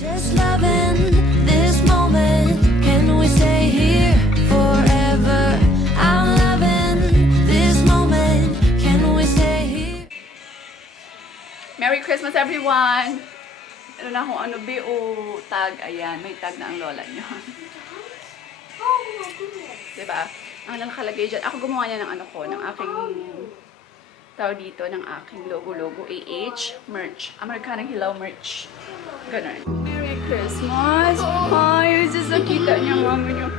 Just loving this moment. Can we stay here forever? I'm loving this moment. Can we stay here? Merry Christmas, everyone! Ano na kung ano o tag. Ayan, may tag na ang lola nyo. Diba? Ang nakalagay dyan. Ako gumawa niya ng ano ko, ng aking tawag dito, ng aking logo. AH merch. Americanang Hilaw merch. Ganun. Merry Christmas! Ay, just nakita niya mama niyo.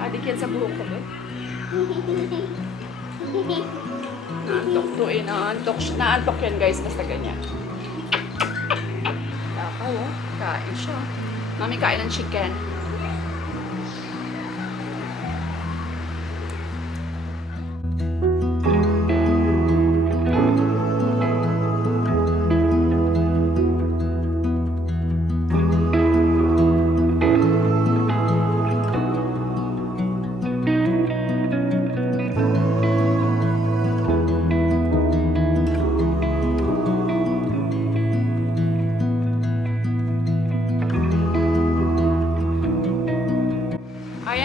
Adikit sa buhok ko ba? Naantok to eh. Naantok yan guys. Basta ganyan. Takaw oh. Kain siya. Mami kain ng chicken.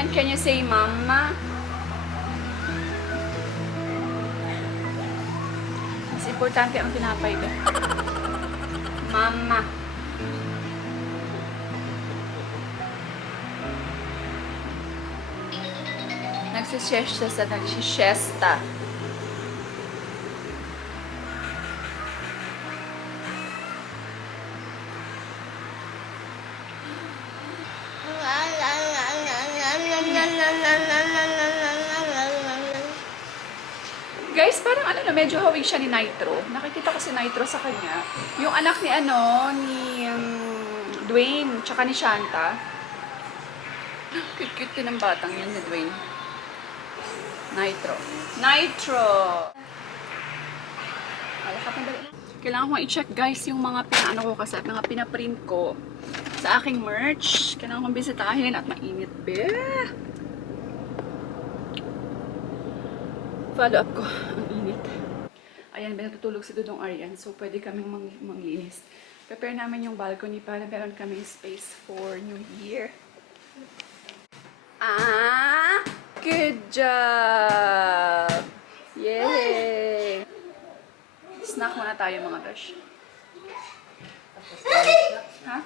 Can you say mama? Mas importante ang tinapay ko. Mama. Nagsisiesta. Guys, parang ano na, medyo hawig siya ni Nitro. Nakikita ko si Nitro sa kanya. Yung anak ni Dwayne, tsaka ni Shanta. Cute-cute din ang batang yan ni Dwayne. Nitro! Kailangan ko i-check guys yung mga pinaano ko kasi at mga pinaprint ko sa aking merch. Kailangan kong bisitahin at mainit be. Follow up ko. Ang init. Ayan, natutulog si Dudong Aryan. So, pwede kaming manglinis. Prepare namin yung balcony para meron kaming space for New Year. Good job! Yay! Snack muna tayo mga besh. Ha?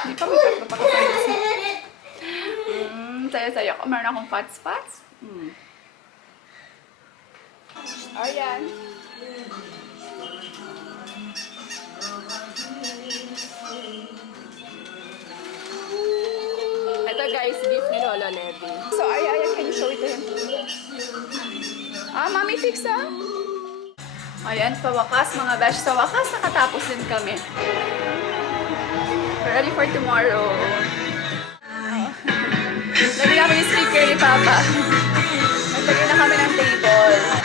Hindi pa may tatlo pa kasi. Saya-saya ko. Meron akong fats. Aryan. Ito guys, gift ni Lola Levy. So Aryan, can you show it to him? Mami fix Ayan, pawakas mga besh. Sa wakas, nakatapos din kami. We're ready for tomorrow. Lagyan namin yung speaker ni Papa. Naglagyan na kami ng table.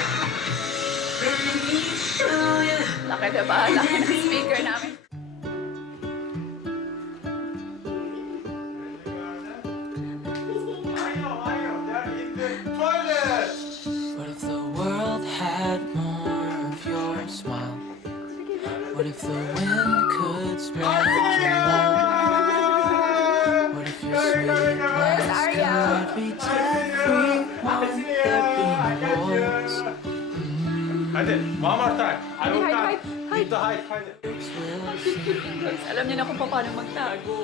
Laki diba? Laki ng speaker namin. What if the world had more of your smile? What if the wind could spread your love? What if your sweet lies could reach everyone? There'd be no wars. Hadi, one more time. I will Hide, count. hide. Dito, hide. Guys, alam niyo na kung paano magtago.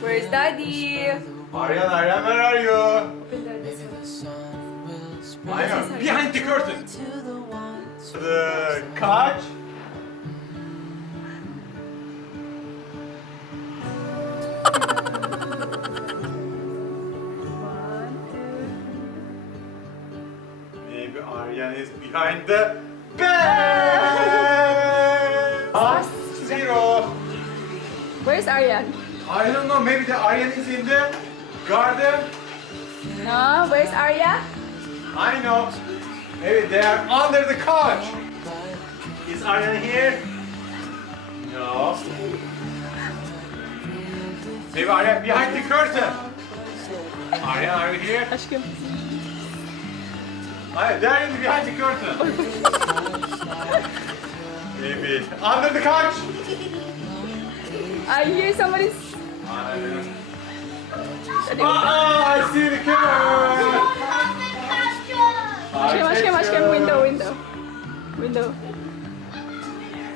Where's Daddy? Aryan, where are you? Open Daddy's The sun will spread Aryan, behind the curtain. to the ones who The couch. Maybe Aryan is behind the bed. 0. Where's Aryan? I don't know. Maybe the Aryan is in the garden. No, where's Arya? I know. Maybe they are under the couch. Is Aryan here? No. Maybe Aryan behind the curtain. Aryan, are you here? Aşkım. They're in behind the curtain. Maybe. Under the couch. I hear somebody's... I see the camera. Ashkem, window.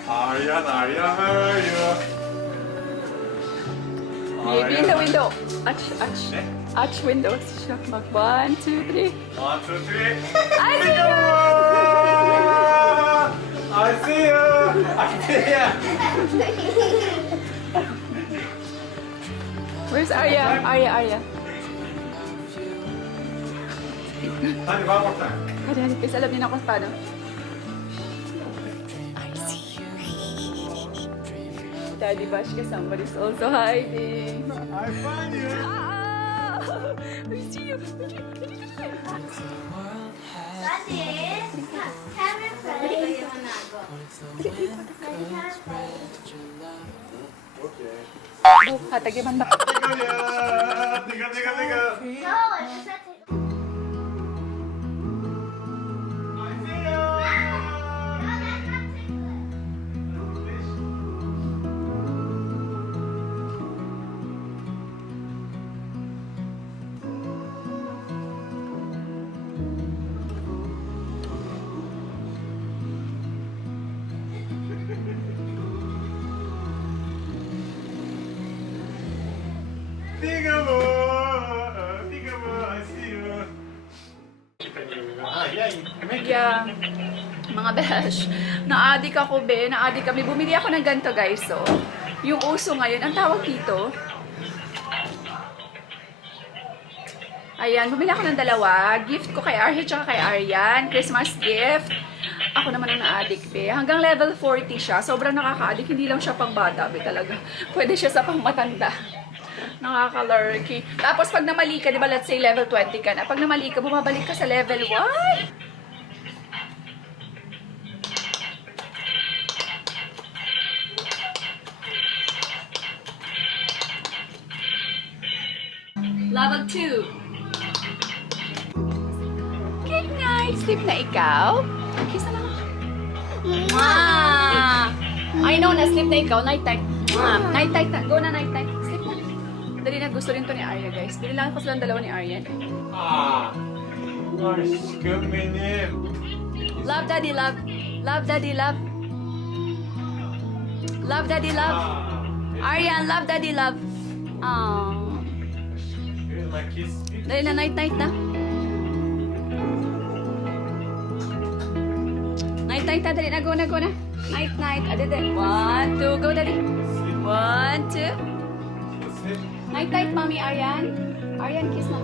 Aryan, where are you? Maybe in the window. Ne? Arch window. Mag 1, 2, 3. 1, 2, 3. I see you! I see you. I see you. Where's Arya? Arya. Honey, one more time. Honey, please, alam niyo na kung paano. Daddy Bashka, somebody's also hiding. I find you. Ah! I see you. Okay. Oh, hatagyaman ba? Tiga. I see you. Yeah. Mga besh, na-addict ako na-addict kami. Bumili ako ng ganito guys, so. Yung uso ngayon, ang tawag dito. Ayan, bumili ako ng dalawa. Gift ko kay Arya tsaka kay Aryan. Christmas gift. Ako naman ang na-addict, be. Hanggang level 40 siya. Sobrang nakaka-addict. Hindi lang siya pang bata, be, talaga. Pwede siya sa pang matanda. Nakaka-lurky. Tapos pag namali ka, di ba, let's say level 20 ka na. Pag namali ka, bumabalik ka sa level 1. Level 2. Good night. Sleep na ikaw. Kiss na lang. Mwah! I know na, sleep na ikaw. Night-night. Night-night na. Go na night-night. Sleep na. Dali na, gusto rin to ni Arya, guys. Bili lang ko silang dalawa ni Aryan. Nice. Good minute. Love, daddy, love. Love, daddy, love. Love, daddy, love. Aryan, love, daddy, love. Aww. Here's my kiss. Dali na, night-night na. Night-night na, dali na. Go na, go na. Night-night. Adede. 1, 2, go, daddy. 1, 2. Sleep. Night-night, mommy, Aryan. Aryan, kiss na.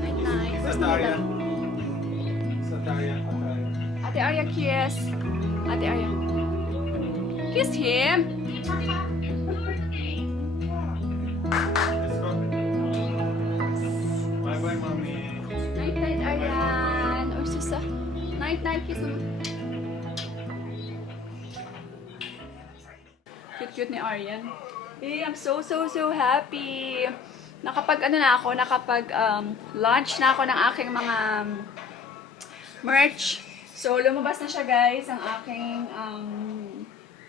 Night-night. Sataria. Sataria. Ate Arya, kiss. Ate Arya. Kiss him. Let's go. Bye-bye, mommy. Night-night, Aryan. Or susa. Night-night, kiss naman. Cute-cute ni Aryan. Hey, I'm so happy. Nakapag launch na ako ng aking mga merch. So, lumabas na siya, guys, ang aking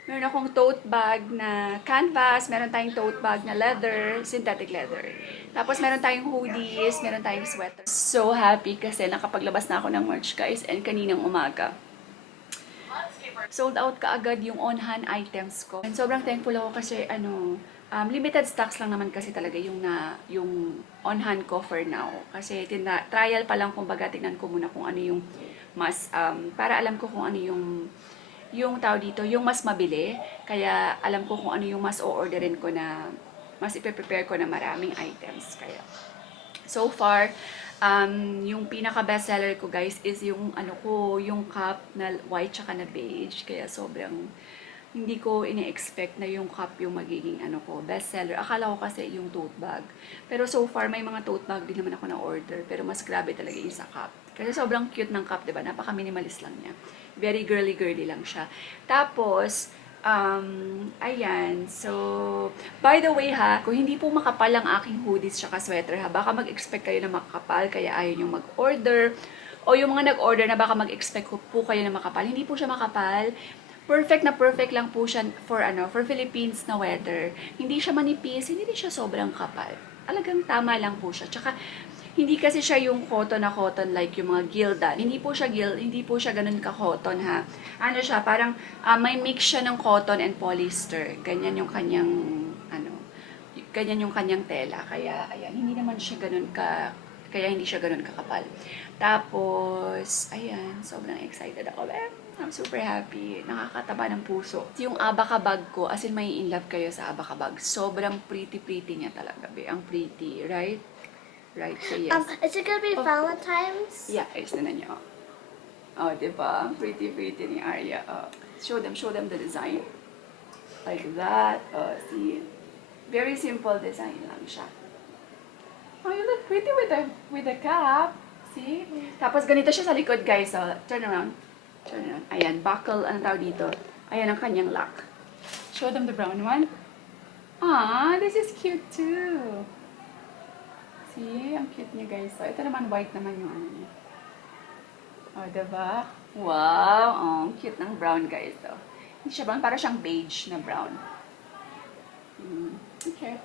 meron akong tote bag na canvas, meron tayong tote bag na leather, synthetic leather. Tapos meron tayong hoodies, meron tayong sweater. So happy kasi nakapaglabas na ako ng merch, guys, and kaninang umaga. Sold out kaagad yung on-hand items ko. And sobrang thankful ako kasi limited stocks lang naman kasi talaga yung on-hand ko for now. Kasi trial pa lang, kumbaga, tingnan ko muna kung ano yung mas, para alam ko kung ano yung tao dito, yung mas mabili. Kaya alam ko kung ano yung mas o-orderin ko na, mas ipe-prepare ko na maraming items. Kaya, so far, yung pinaka-bestseller ko, guys, is yung yung cup na white tsaka na beige. Kaya sobrang hindi ko ini-expect na yung cup yung magiging bestseller. Akala ko kasi yung tote bag. Pero so far, may mga tote bag din naman ako na-order. Pero mas grabe talaga yung sa cup. Kasi sobrang cute ng cup, diba? Napaka-minimalist lang niya. Very girly-girly lang siya. Tapos, Ayan. So, by the way ha, kung hindi po makapal ang aking hoodies tsaka sweater ha, baka mag-expect kayo na makapal, kaya ayaw nyo mag-order. O yung mga nag-order na baka mag-expect po kayo na makapal. Hindi po siya makapal. Perfect na perfect lang po siya for Philippines na weather. Hindi siya manipis, hindi din siya sobrang kapal. Talagang tama lang po siya. Tsaka, hindi kasi siya yung cotton na cotton like yung mga gildan. Hindi po siya ganun ka-cotton ha. Ano siya, parang may mix siya ng cotton and polyester. Ganyan yung kanyang tela. Kaya ayan, hindi hindi siya ganun kakapal. Tapos, ayan, sobrang excited ako. I'm super happy. Nakakataba ng puso. Yung Abaca bag ko, as in may in love kayo sa Abaca bag. Sobrang pretty niya talaga, be. Ang pretty, right? Right, so yes. Is it gonna be Valentine's? Yeah, ayos na niyo. Oh, diba? Pretty ni Arya. Show them the design. Like that. See? Very simple design lang siya. Oh, you look pretty with the cap. See? Tapos ganito siya sa likod, guys. Turn around. Ayan, buckle, anong tawag dito? Ayan ang kanyang lock. Show them the brown one. Ah, this is cute too. See? Ang cute niya, guys. So, ito naman, white naman yung ano niya. O, diba? Wow! Oh, ang cute ng brown, guys. So, hindi siya brown, para siyang beige na brown. Okay.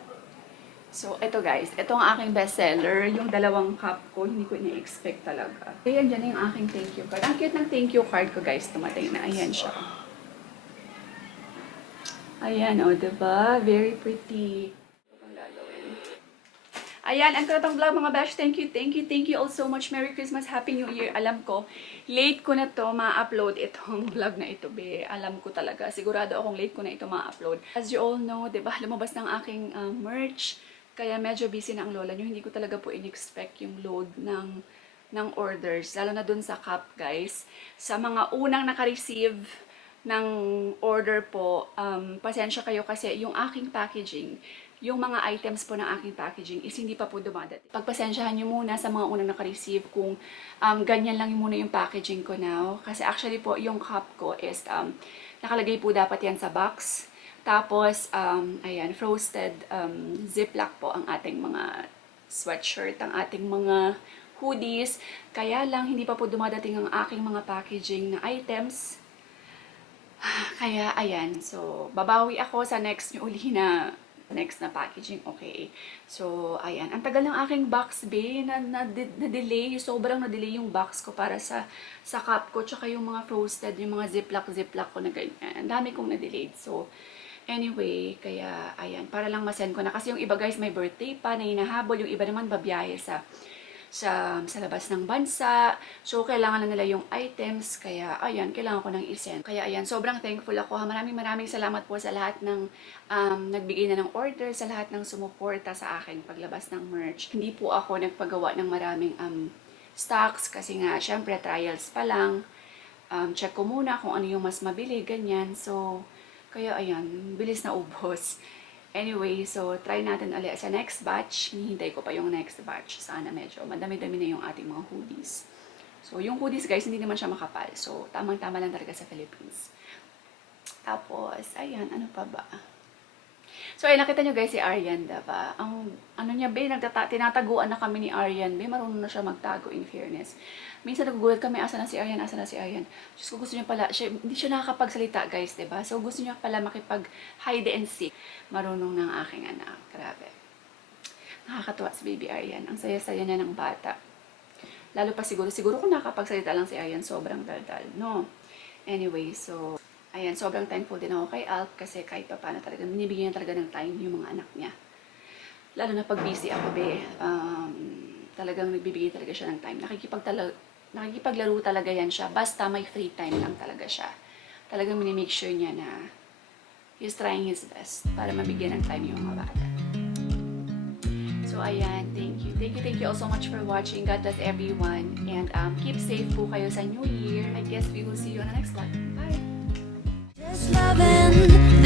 So, ito guys. Ito ang aking bestseller. Yung dalawang cup ko, hindi ko ina-expect talaga. Ayan, dyan na yung aking thank you card. Ang cute ng thank you card ko, guys. Tumatay na. Ayan siya. Ayan, o, diba? Very pretty. Ayan, ang karatang vlog mga bash. Thank you all so much. Merry Christmas, Happy New Year. Alam ko, late ko na to ma-upload itong vlog na ito, be. Alam ko talaga. Sigurado akong late ko na ito ma-upload. As you all know, diba, lumabas ng aking merch. Kaya medyo busy na ang lola nyo. Hindi ko talaga po in-expect yung load ng orders. Lalo na dun sa cup, guys. Sa mga unang naka-receive ng order po, pasensya kayo kasi yung aking packaging, yung mga items po ng aking packaging is hindi pa po dumadating. Pagpasensyahan nyo muna sa mga unang naka-receive kung ganyan lang muna yung packaging ko now. Kasi actually po, yung cup ko is nakalagay po dapat yan sa box. Tapos, ayan, frosted ziplock po ang ating mga sweatshirt, ang ating mga hoodies. Kaya lang, hindi pa po dumadating ang aking mga packaging na items. Kaya, ayan. So, babawi ako sa next na packaging, okay. So, ayan. Ang tagal ng aking box, be, na-delay. Sobrang na-delay yung box ko para sa cup ko. Tsaka yung mga frosted, yung mga ziplock ko na ganyan. Ang dami kong na-delayed. So, anyway, kaya, ayan. Para lang masend ko na. Kasi yung iba, guys, may birthday pa na hinahabol. Yung iba naman babiyahe sa labas ng bansa. So, kailangan na nila yung items. Kaya, ayan, kailangan ko nang isend. Kaya, ayan, sobrang thankful ako. Maraming salamat po sa lahat ng nagbigay na ng order, sa lahat ng sumuporta sa akin paglabas ng merch. Hindi po ako nagpagawa ng maraming stocks kasi nga, syempre, trials pa lang. Check ko muna kung ano yung mas mabili, ganyan. So, kaya, ayan, bilis na ubos. Anyway, so try natin ulit sa next batch. Hinihintay ko pa yung next batch. Sana medyo madami-dami na yung ating mga hoodies. So, yung hoodies, guys, hindi naman siya makapal. So, tamang-tama lang talaga sa Philippines. Tapos, ayan, ano pa ba? So, ay nakita nyo, guys, si Aryan, diba? Ang, ano niya, be, tinataguan na kami ni Aryan, be. Marunong na siya magtago, in fairness. Minsan nagugulat kami, asa na si Aryan? Diyos ko, gusto niya pala, hindi siya nakakapagsalita, guys, diba? So, gusto niya pala makipag-hide and seek. Marunong ng aking anak. Grabe. Nakakatuwa si baby Aryan. Ang saya-saya niya ng bata. Lalo pa siguro kung nakakapagsalita lang si Aryan, sobrang daldal, no? Anyway, so, ayan, sobrang thankful din ako kay Alp kasi kahit pa paano talaga, binibigyan niya talaga ng time yung mga anak niya. Lalo na pag busy ako, be, talagang nagbibigay talaga siya ng time. Nakikipaglaro talaga yan siya, basta may free time lang talaga siya. Talagang minimake sure niya na he's trying his best para mabigyan ng time yung mga bata. So, ayan, thank you. Thank you all so much for watching. God bless everyone. And keep safe po kayo sa New Year. I guess we will see you on the next vlog. Bye! Just loving